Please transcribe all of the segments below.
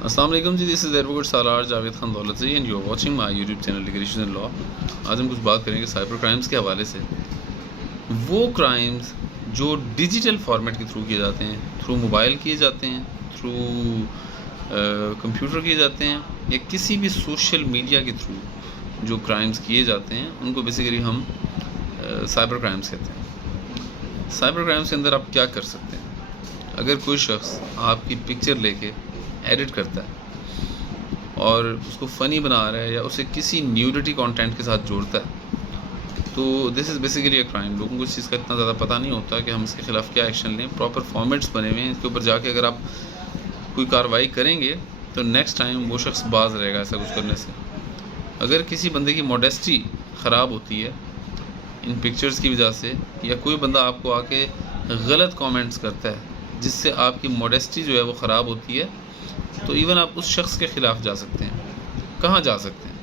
अस्सलाम वालेकुम जी, this is advocate Salar Javed Khan Daulatzai and you are watching my YouTube channel litigation in law. आज हम कुछ बात करेंगे साइबर क्राइम्स के हवाले से। वो क्राइम्स जो डिजिटल फॉर्मेट के थ्रू किए जाते हैं, थ्रू मोबाइल किए जाते हैं, थ्रू कंप्यूटर किए जाते हैं, या किसी भी सोशल मीडिया के थ्रू जो क्राइम्स किए जाते हैं, उनको बेसिकली हम साइबर क्राइम्स कहते हैं। साइबर क्राइम्स के अंदर आप क्या कर सकते हैं? अगर कोई शख्स आपकी पिक्चर लेके एडिट करता है और उसको फ़नी बना रहा है या उसे किसी न्यूडिटी कंटेंट के साथ जोड़ता है, तो this is basically a crime. लोगों को इस चीज़ का इतना ज़्यादा पता नहीं होता कि हम इसके ख़िलाफ़ क्या एक्शन लें। प्रॉपर फॉर्मेट्स बने हुए हैं, इसके ऊपर जाके अगर आप कोई कार्रवाई करेंगे तो नेक्स्ट टाइम वो शख्स बाज रहेगा ऐसा कुछ करने से। अगर किसी बंदे की मॉडेस्टी ख़राब होती है इन पिक्चर्स की वजह से, या कोई बंदा आपको आके गलत कमेंट्स करता है जिससे आपकी मॉडेस्टी जो है वो ख़राब होती है, तो इवन आप उस शख्स के ख़िलाफ़ जा सकते हैं। कहाँ जा सकते हैं?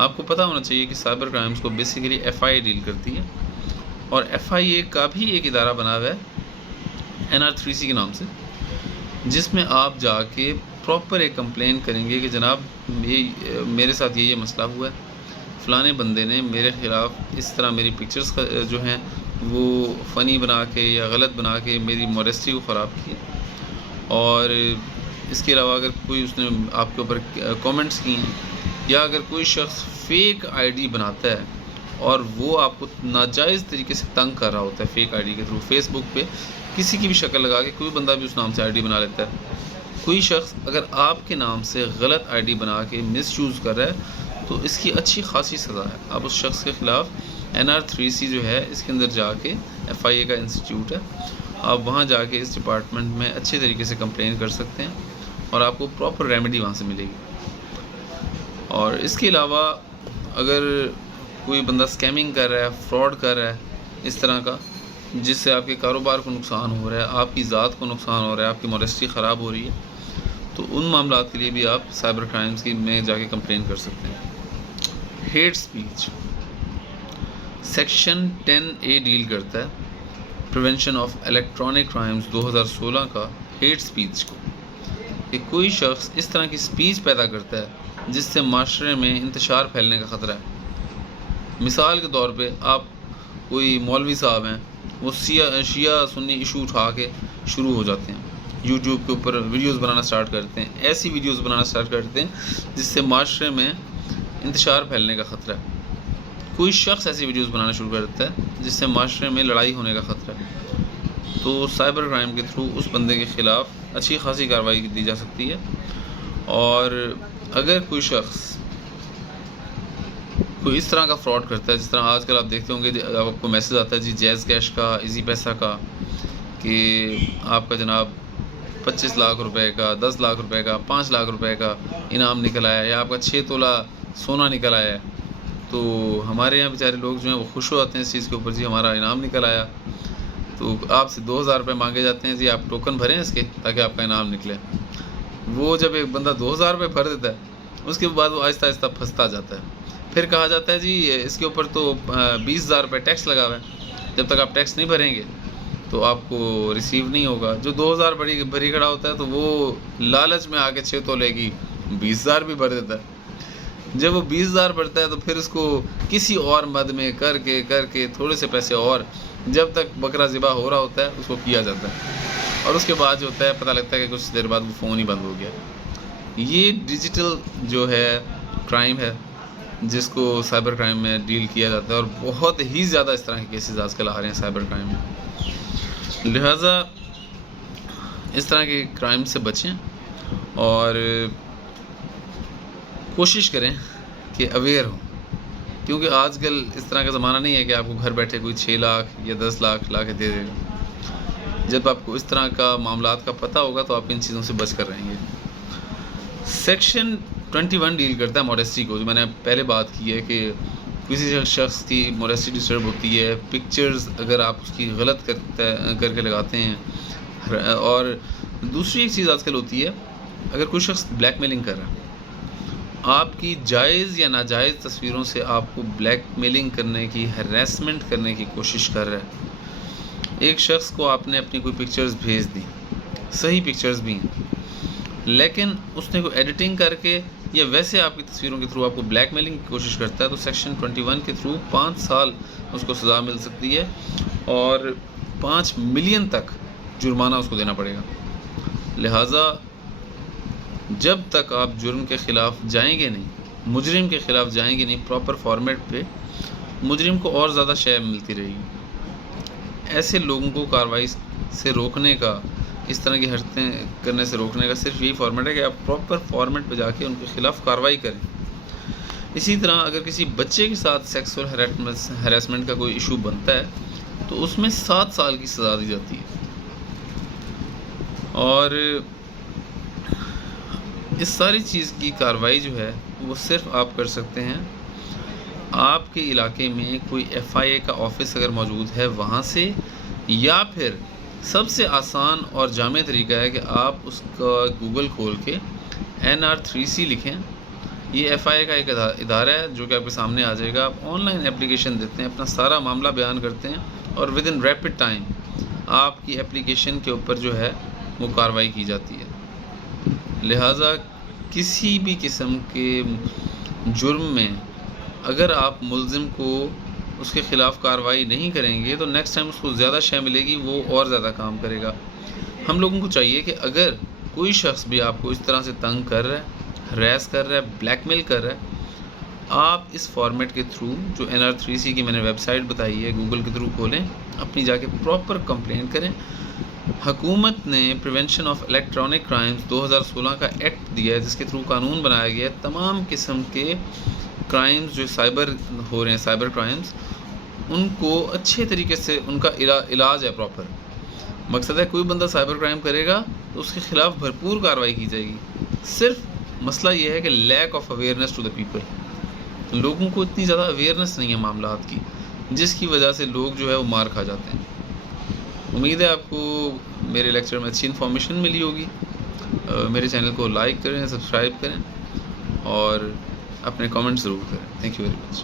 आपको पता होना चाहिए कि साइबर क्राइम्स को बेसिकली FIA डील करती है, और FIA का भी एक इदारा बना हुआ है NR3C के नाम से, जिसमें आप जाके प्रॉपर एक कंप्लेन करेंगे कि जनाब ये मेरे साथ ये मसला हुआ है, फ़लाने बंदे ने मेरे ख़िलाफ़ इस तरह मेरी पिक्चर्स जो हैं वो फ़नी बना के या गलत बना के मेरी मॉडेस्टी को ख़राब की। और इसके अलावा अगर कोई उसने आपके ऊपर कमेंट्स किए हैं, या अगर कोई शख्स फ़ेक ID बनाता है और वो आपको नाजायज़ तरीके से तंग कर रहा होता है फ़ेक ID के थ्रू, फेसबुक पे किसी की भी शक्ल लगा के कोई बंदा भी उस नाम से ID बना लेता है। कोई शख्स अगर आपके नाम से गलत ID बना के मिसयूज़ कर रहा है, तो इसकी अच्छी खासी सज़ा है। आप उस शख्स के ख़िलाफ़ NR3C जो है इसके अंदर जाके, FIA का इंस्टीट्यूट है, आप वहाँ जाके इस डिपार्टमेंट में अच्छे तरीके से कंप्लेन कर सकते हैं और आपको प्रॉपर रेमेडी वहाँ से मिलेगी। और इसके अलावा अगर कोई बंदा स्कैमिंग कर रहा है, फ्रॉड कर रहा है इस तरह का, जिससे आपके कारोबार को नुकसान हो रहा है, आपकी ज़ात को नुकसान हो रहा है, आपकी मॉडेस्टी ख़राब हो रही है, तो उन मामलात के लिए भी आप साइबर क्राइम्स की में जाके कंप्लेन कर सकते हैं। Hate speech section 10A deal करता है प्रिवेंशन ऑफ इलेक्ट्रॉनिक क्राइम्स 2016 का हेट स्पीच को, कि कोई शख्स इस तरह की स्पीच पैदा करता है जिससे माशरे में इंतशार फैलने का ख़तरा है। मिसाल के तौर पे आप कोई मौलवी साहब हैं, वो शिया सुन्नी इशू उठा के शुरू हो जाते हैं, यूट्यूब के ऊपर वीडियोस बनाना स्टार्ट करते हैं, ऐसी वीडियोस बनाना स्टार्ट करते हैं जिससे माशरे में इंतशार फैलने का ख़तरा है। कोई शख्स ऐसी वीडियोस बनाना शुरू कर देता है जिससे माशरे में लड़ाई होने का ख़तरा है, तो साइबर क्राइम के थ्रू उस बंदे के ख़िलाफ़ अच्छी खासी कार्रवाई दी जा सकती है। और अगर कोई शख्स कोई इस तरह का फ्रॉड करता है, जिस तरह आजकल आप देखते होंगे आपको मैसेज आता है जी जैज़ कैश का, इजी पैसा का, कि आपका जनाब 25 लाख रुपए का, 10 लाख रुपए का, 5 लाख रुपए का इनाम निकल आया, या आपका 6 तोला सोना निकल आया है। तो हमारे यहाँ बेचारे लोग जो हैं वो खुश हो जाते हैं इस चीज़ के ऊपर, जी हमारा इनाम निकल आया। तो आपसे 2000 रुपये मांगे जाते हैं, जी आप टोकन भरें इसके ताकि आपका इनाम निकले। वो जब एक बंदा 2000 रुपये भर देता है, उसके बाद वो आहिस्ता आहिस्ता फंसता जाता है। फिर कहा जाता है जी इसके ऊपर तो 20,000 रुपये टैक्स लगा हुआ है, जब तक आप टैक्स नहीं भरेंगे तो आपको रिसीव नहीं होगा। जो 2000 भरी खड़ा होता है, तो वो लालच में आके 6 तोले की 20,000 भी भर देता है। जब वो 20,000 भरता है तो फिर उसको किसी और मद में करके थोड़े से पैसे और, जब तक बकरा ज़िबा हो रहा होता है उसको किया जाता है, और उसके बाद जो होता है पता लगता है कि कुछ देर बाद वो फ़ोन ही बंद हो गया। ये डिजिटल जो है क्राइम है जिसको साइबर क्राइम में डील किया जाता है, और बहुत ही ज़्यादा इस तरह के केसेस आजकल आ रहे हैं साइबर क्राइम में। लिहाजा इस तरह के क्राइम से बचें और कोशिश करें कि अवेयर हों, क्योंकि आजकल इस तरह का ज़माना नहीं है कि आपको घर बैठे कोई 6 लाख या 10 लाख ला के दे देगा। जब आपको इस तरह का मामलात का पता होगा तो आप इन चीज़ों से बच कर रहेंगे। सेक्शन 21 डील करता है मॉडेस्टी को, जो मैंने पहले बात की है कि किसी शख्स की मॉडेस्टी डिस्टर्ब होती है, पिक्चर्स अगर आप उसकी गलत करके लगाते हैं। और दूसरी एक चीज़ आजकल होती है, अगर कोई शख्स ब्लैकमेलिंग कर रहा है, आपकी जायज़ या नाजायज़ तस्वीरों से आपको ब्लैकमेलिंग करने की, हैरेसमेंट करने की कोशिश कर रहा है। एक शख्स को आपने अपनी कोई पिक्चर्स भेज दी, सही पिक्चर्स भी हैं, لیکن اس نے کوئی ایڈیٹنگ کر کے یا ویسے آپ کی تصویروں کے تھرو آپ کو بلیک میلنگ کی کوشش کرتا ہے تو سیکشن 21 کے تھرو 5 سال اس کو سزا مل سکتی ہے اور 5 ملین تک جرمانہ اس کو دینا پڑے گا. لہٰذا جب تک آپ جرم کے خلاف جائیں گے نہیں، مجرم کے خلاف جائیں گے نہیں پراپر فارمیٹ پہ، مجرم کو اور زیادہ شے ملتی رہے گی. ایسے لوگوں کو کارروائی سے روکنے کا، اس طرح کی حرکتیں کرنے سے روکنے کا صرف یہی فارمیٹ ہے کہ آپ پراپر فارمیٹ پہ جا کے ان کے خلاف کارروائی کریں. اسی طرح اگر کسی بچے کے ساتھ سیکسول ہراسمنٹ کا کوئی ایشو بنتا ہے تو اس میں 7 سال کی سزا دی جاتی ہے. اور اس ساری چیز کی کارروائی جو ہے وہ صرف آپ کر سکتے ہیں آپ کے علاقے میں کوئی FIA کا آفس اگر موجود ہے وہاں سے، یا پھر سب سے آسان اور جامع طریقہ ہے کہ آپ اس کا گوگل کھول کے NR3C لکھیں. یہ FIA کا ایک ادارہ ہے جو کہ آپ کے سامنے آ جائے گا. آپ آن لائن اپلیکیشن دیتے ہیں، اپنا سارا معاملہ بیان کرتے ہیں اور ود ان ریپڈ ٹائم آپ کی اپلیکیشن کے اوپر جو ہے وہ کارروائی کی جاتی ہے. لہٰذا کسی بھی قسم کے جرم میں اگر آپ ملزم کو اس کے خلاف کارروائی نہیں کریں گے تو نیکسٹ ٹائم اس کو زیادہ شے ملے گی، وہ اور زیادہ کام کرے گا. ہم لوگوں کو چاہیے کہ اگر کوئی شخص بھی آپ کو اس طرح سے تنگ کر رہا ہے، ہراس کر رہا ہے، بلیک میل کر رہا ہے، آپ اس فارمیٹ کے تھرو جو NR3C کی میں نے ویب سائٹ بتائی ہے گوگل کے تھرو کھولیں، اپنی جا کے پراپر کمپلین کریں. حکومت نے پریونشن آف الیکٹرانک کرائمز 2016 کا ایکٹ دیا ہے جس کے تھرو قانون بنایا گیا ہے تمام قسم کے کرائمز جو سائبر ہو رہے ہیں، سائبر کرائمز، ان کو اچھے طریقے سے ان کا علاج ہے پراپر. مقصد ہے کوئی بندہ سائبر کرائم کرے گا تو اس کے خلاف بھرپور کارروائی کی جائے گی. صرف مسئلہ یہ ہے کہ lack of awareness to the people. لوگوں کو اتنی زیادہ اویئرنیس نہیں ہے معاملات کی، جس کی وجہ سے لوگ جو ہے وہ مار کھا جاتے ہیں. امید ہے آپ کو میرے لیکچر میں اچھی انفارمیشن ملی ہوگی. میرے چینل کو لائک کریں، سبسکرائب کریں اور اپنے کامنٹ ضرور کریں. Thank you very much.